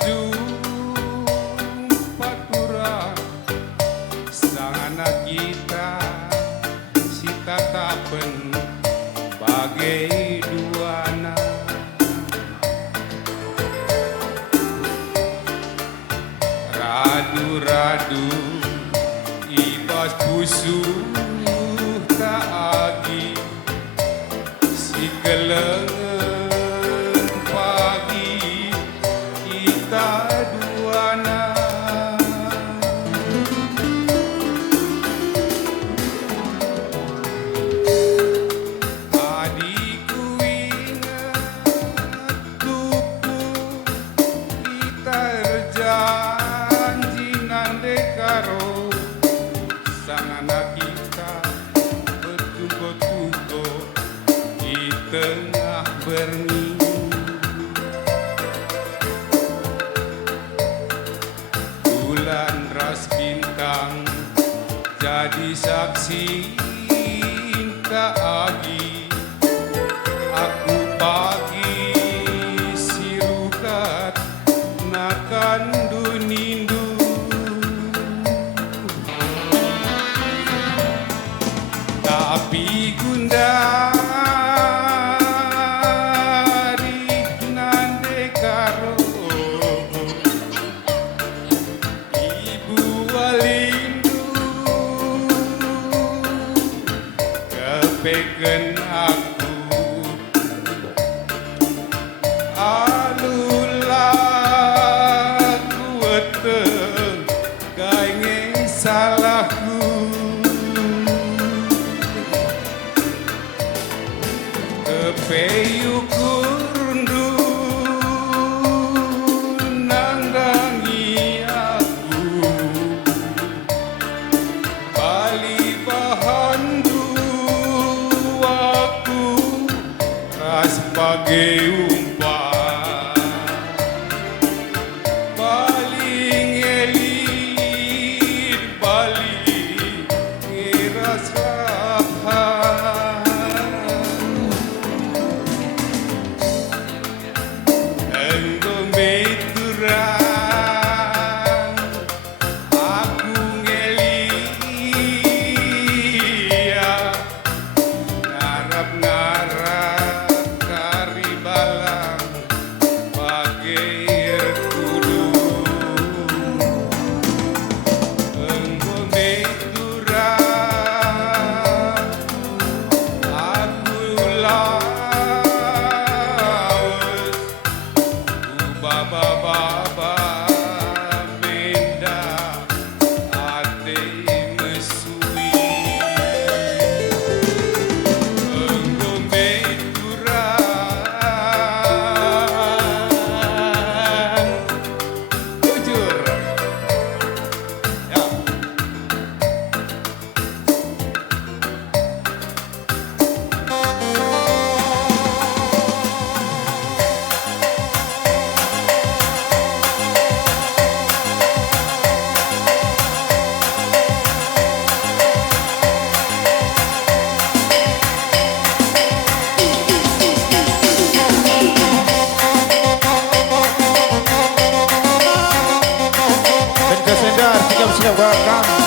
jumpa kurang sang anak kita si tatapan bagai duana radu-radu ibas pusuh tak agi si kelengan pagi kita duana adikku ingat tuku kita janji nande karo sang anak kita bertugo-tugo di tengah berni bulan ras bintang jadi saksi tak agi aku pagi si rukat nakan dunindu tapi gundari nande karo ibu walindu kepeken aku alulah kueteng gaenge salahku kepeyukurundu nandangi aku bali bahandu aku ras bagai umpan baling elit bali ngiras rahan enggong beturang aku ngelia ngarap-ngarap kari balang bagai kudu enggong beturang aku lawas baba-baba benda ate mesui enggong beturang jujur ya Dan kesendar siap-siap welcome